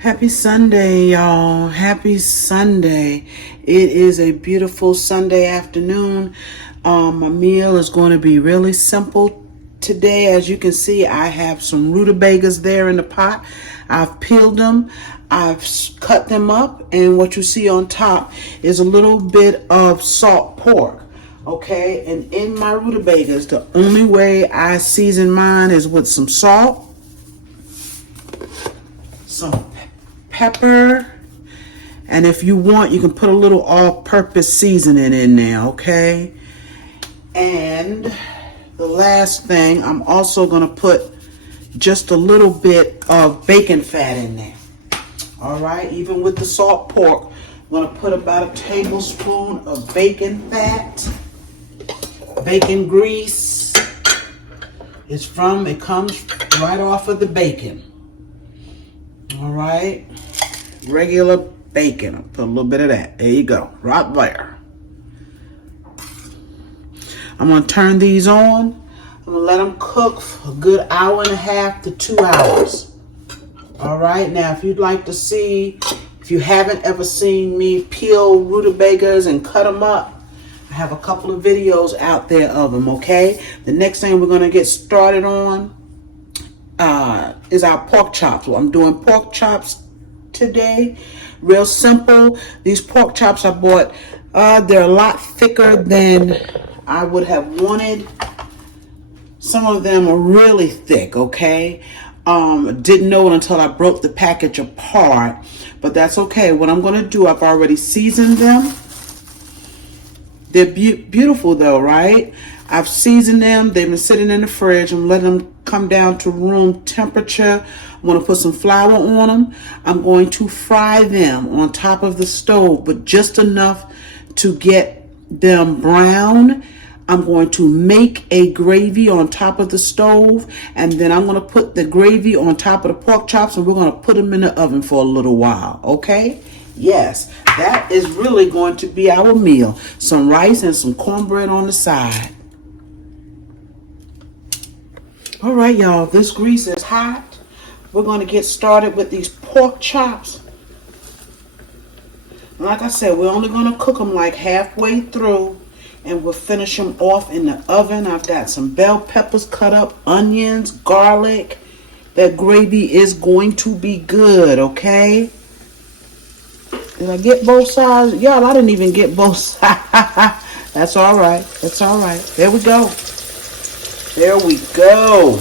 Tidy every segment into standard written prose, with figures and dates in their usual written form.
Happy Sunday, y'all. Happy Sunday. It is a beautiful Sunday afternoon. My meal is going to be really simple today. As you can see, I have some rutabagas there in the pot. I've peeled them. I've cut them up. And what you see on top is a little bit of salt pork. Okay, and in my rutabagas, the only way I season mine is with some salt, some pepper, and if you want, you can put a little all-purpose seasoning in there, okay? And the last thing, I'm also going to put just a little bit of bacon fat in there. All right, even with the salt pork, I'm going to put about a tablespoon of bacon fat. Bacon grease. It comes right off of the bacon. All right, regular bacon. I'll put a little bit of that. There you go, right there. I'm gonna turn these on. I'm gonna let them cook for a good hour and a half to 2 hours. All right, now if you'd like to see, if you haven't ever seen me peel rutabagas and cut them up, I have a couple of videos out there of them, okay? The next thing we're going to get started on is our pork chops. Well, I'm doing pork chops today. Real simple. These pork chops I bought, they're a lot thicker than I would have wanted. Some of them are really thick, okay? Didn't know it until I broke the package apart, but that's okay. What I'm going to do, I've already seasoned them. They're beautiful though, right? I've seasoned them. They've been sitting in the fridge. I'm letting them come down to room temperature. I'm going to put some flour on them. I'm going to fry them on top of the stove, but just enough to get them brown. I'm going to make a gravy on top of the stove, and then I'm going to put the gravy on top of the pork chops, and we're going to put them in the oven for a little while, okay? Yes, that is really going to be our meal. Some rice and some cornbread on the side. All right, y'all, this grease is hot. We're going to get started with these pork chops. Like I said, we're only going to cook them like halfway through, and we'll finish them off in the oven. I've got some bell peppers cut up, onions, garlic. That gravy is going to be good, okay? Did I get both sides? Y'all, I didn't even get both sides. That's all right. That's all right. There we go. There we go.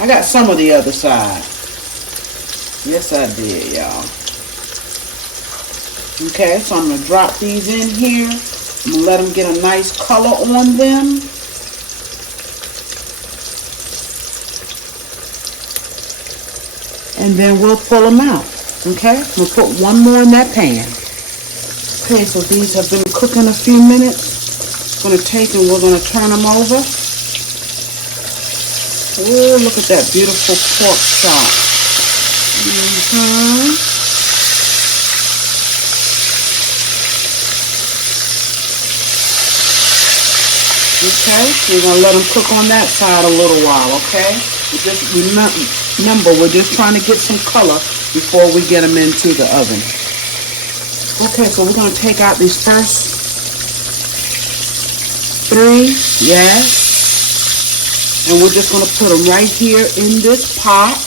I got some of the other side. Yes, I did, y'all. Okay, so I'm going to drop these in here. I'm going to let them get a nice color on them. And then we'll pull them out, okay? We'll put one more in that pan. Okay, so these have been cooking a few minutes. I'm going to take and we're going to turn them over. Oh, look at that beautiful pork chop. Okay, we're going to let them cook on that side a little while, okay? Just remember, we're just trying to get some color before we get them into the oven. Okay, so we're going to take out these first 3, yes. And we're just going to put them right here in this pot,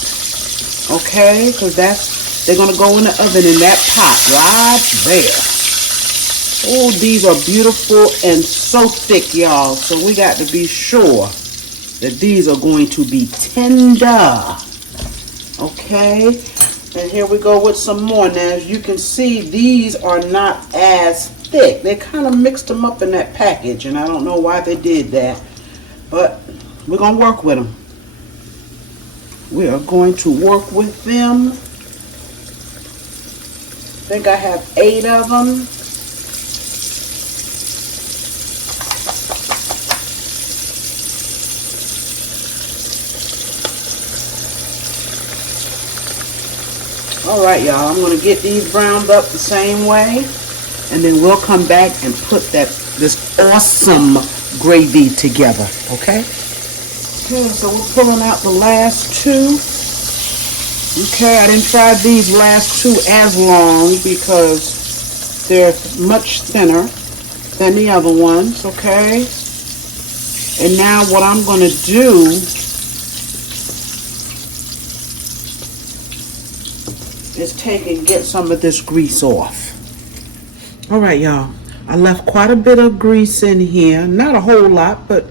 okay? Because they're going to go in the oven in that pot right there. Oh, these are beautiful and so thick, y'all. So we got to be sure that these are going to be tender. Okay, and here we go with some more. Now, as you can see, these are not as thick. They kind of mixed them up in that package, and I don't know why they did that, but we're going to work with them. We are going to work with them. I think I have 8 of them. All right, y'all, I'm going to get these browned up the same way, and then we'll come back and put this awesome gravy together, okay? Okay, so we're pulling out the last two. Okay, I didn't try these last two as long because they're much thinner than the other ones, okay? And now what I'm going to do is take and get some of this grease off. All right, y'all. I left quite a bit of grease in here. Not a whole lot, but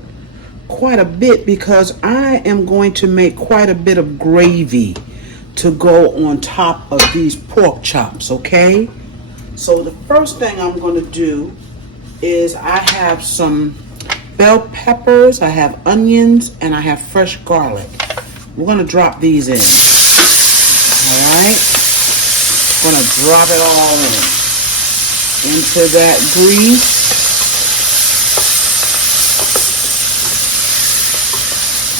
quite a bit because I am going to make quite a bit of gravy to go on top of these pork chops, okay? So the first thing I'm going to do is I have some bell peppers, I have onions, and I have fresh garlic. We're going to drop these in. All right? I'm going to drop it all in into that grease.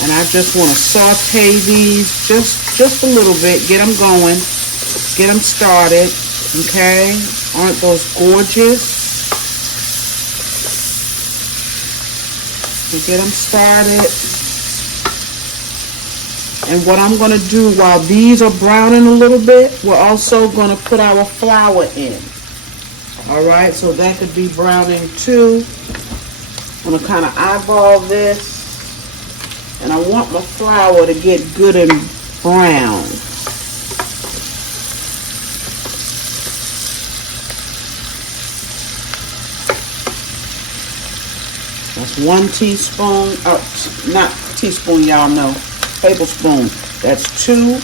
And I just want to saute these just a little bit, get them going, get them started, okay? Aren't those gorgeous? So get them started. And what I'm going to do while these are browning a little bit, we're also going to put our flour in. All right, so that could be browning too. I'm going to kind of eyeball this. And I want my flour to get good and brown. That's 1 teaspoon, not teaspoon, y'all know, tablespoon. That's 2.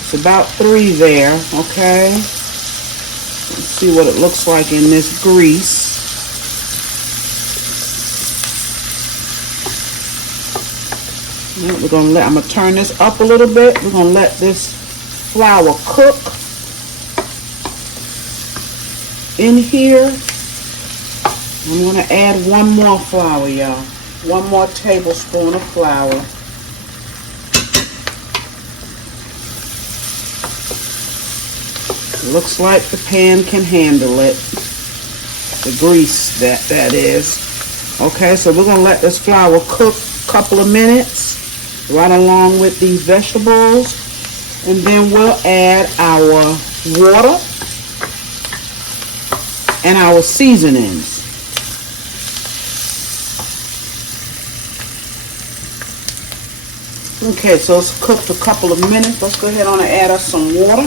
It's about 3 there, okay? Let's see what it looks like in this grease. I'm gonna turn this up a little bit. We're gonna let this flour cook in here. I'm gonna add 1 more flour, y'all. 1 more tablespoon of flour. Looks like the pan can handle it. The grease, that is. Okay, so we're gonna let this flour cook a couple of minutes right along with these vegetables, and then we'll add our water and our seasonings. Okay, so it's cooked a couple of minutes. Let's go ahead on and add us some water.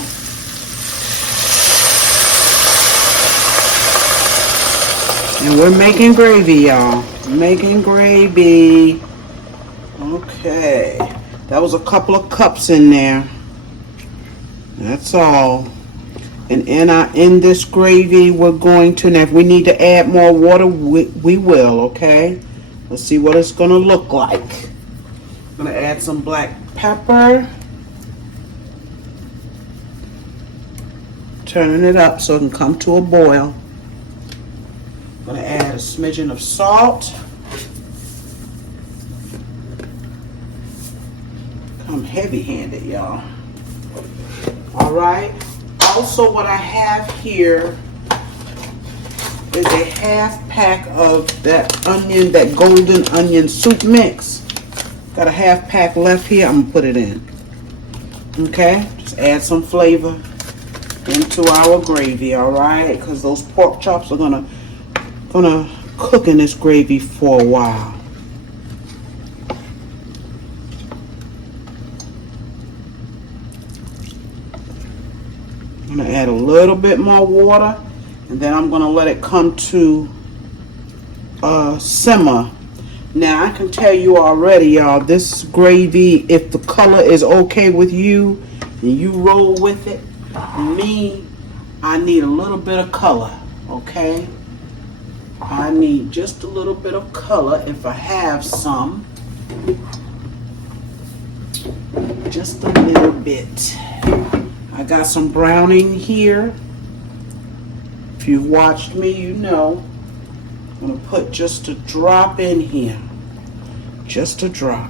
And we're making gravy, y'all. Making gravy. Okay. That was a couple of cups in there. That's all. And in this gravy, we're going to, now if we need to add more water, we will, okay? Let's see what it's going to look like. I'm going to add some black pepper. Turning it up so it can come to a boil. I'm going to add a smidgen of salt. I'm heavy-handed, y'all. All right. Also, what I have here is a half pack of that onion, that golden onion soup mix. Got a half pack left here. I'm gonna put it in. Okay. Just add some flavor into our gravy. All right, because those pork chops are gonna cook in this gravy for a while. I'm going to add a little bit more water, and then I'm going to let it come to simmer. Now, I can tell you already, y'all, this gravy, if the color is okay with you and you roll with it, me, I need a little bit of color, okay? I need just a little bit of color if I have some. Just a little bit. I got some browning here. If you've watched me, you know. I'm going to put just a drop in here. Just a drop.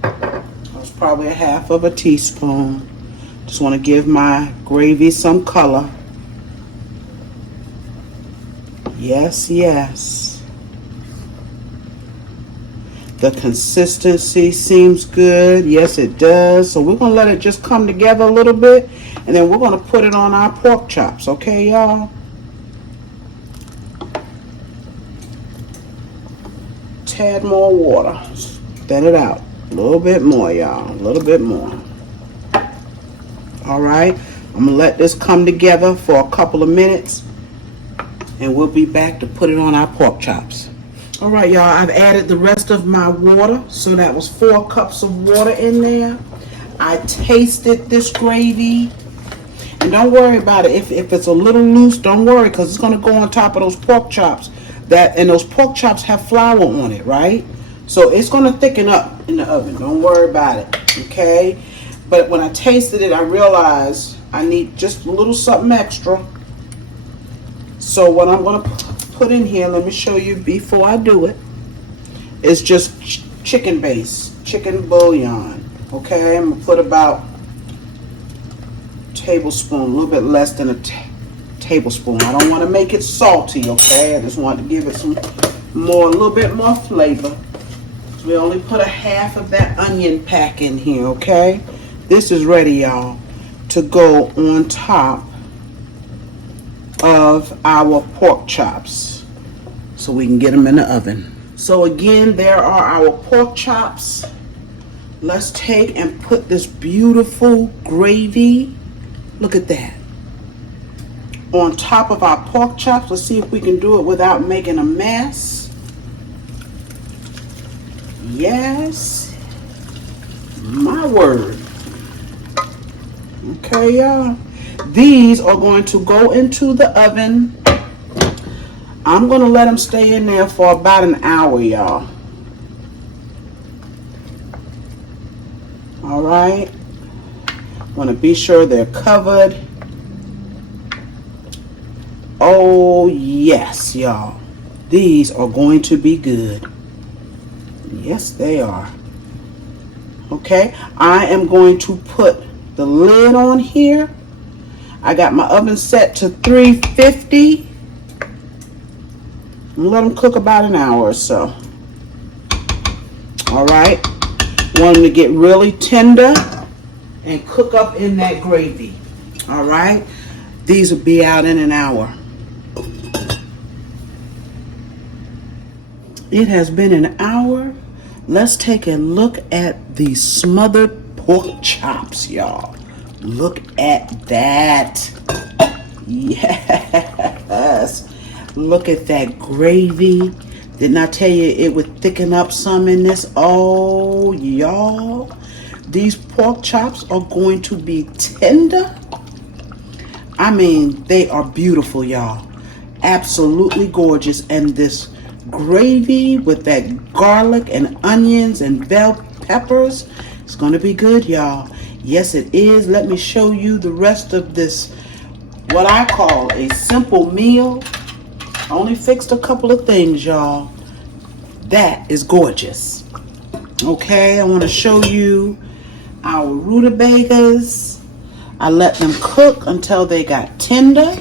That's probably a half of a teaspoon. Just want to give my gravy some color. Yes, yes. The consistency seems good. Yes, it does. So we're going to let it just come together a little bit. And then we're going to put it on our pork chops. Okay, y'all? Tad more water. Spread it out. A little bit more, y'all. A little bit more. All right. I'm going to let this come together for a couple of minutes. And we'll be back to put it on our pork chops. All right, y'all. I've added the rest of my water. So that was 4 cups of water in there. I tasted this gravy. And don't worry about it. If it's a little loose, don't worry, because it's going to go on top of those pork chops. And those pork chops have flour on it, right? So it's going to thicken up in the oven. Don't worry about it, okay? But when I tasted it, I realized I need just a little something extra. So what I'm going to put in here, let me show you before I do it, is just chicken base, chicken bouillon, okay? I'm going to put about tablespoon, a little bit less than a tablespoon. I don't want to make it salty, okay? I just want to give it some more, a little bit more flavor. So we only put a half of that onion pack in here, okay? This is ready, y'all, to go on top of our pork chops so we can get them in the oven. So again, there are our pork chops. Let's take and put this beautiful gravy, look at that, on top of our pork chops. Let's see if we can do it without making a mess. Yes, my word. Okay, y'all. These are going to go into the oven. I'm going to let them stay in there for about an hour, y'all. All right. Want to be sure they're covered. Oh, yes, y'all. These are going to be good. Yes, they are. Okay. I am going to put the lid on here. I got my oven set to 350. And let them cook about an hour or so. All right. Want them to get really tender and cook up in that gravy. All right. These will be out in an hour. It has been an hour. Let's take a look at the smothered pork chops, y'all. Look at that. Yes. Look at that gravy. Didn't I tell you it would thicken up some in this? Oh, y'all. These pork chops are going to be tender. I mean, they are beautiful, y'all. Absolutely gorgeous. And this gravy with that garlic and onions and bell peppers, it's going to be good, y'all. Yes, it is. Let me show you the rest of this, what I call a simple meal. I only fixed a couple of things, y'all. That is gorgeous. Okay, I want to show you our rutabagas. I let them cook until they got tender.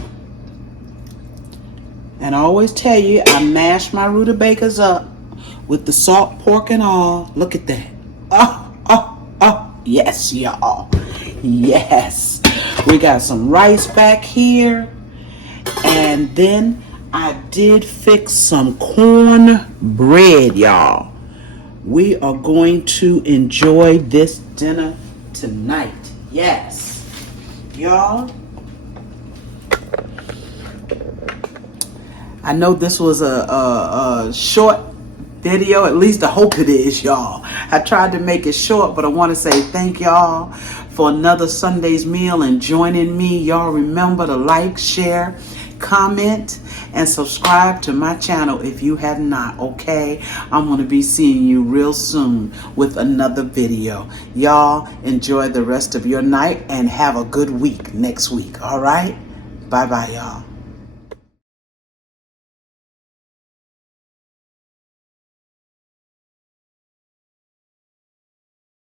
And I always tell you, I mash my rutabagas up with the salt, pork, and all. Look at that. Oh, yes, y'all. Yes. We got some rice back here. And then I did fix some cornbread, y'all. We are going to enjoy this dinner tonight. Yes. Y'all, I know this was a short video, at least I hope it is, y'all. I tried to make it short, but I want to say thank y'all for another Sunday's meal and joining me. Y'all remember to like, share, comment, and subscribe to my channel if you have not, okay? I'm going to be seeing you real soon with another video. Y'all enjoy the rest of your night and have a good week next week, all right? Bye-bye, y'all.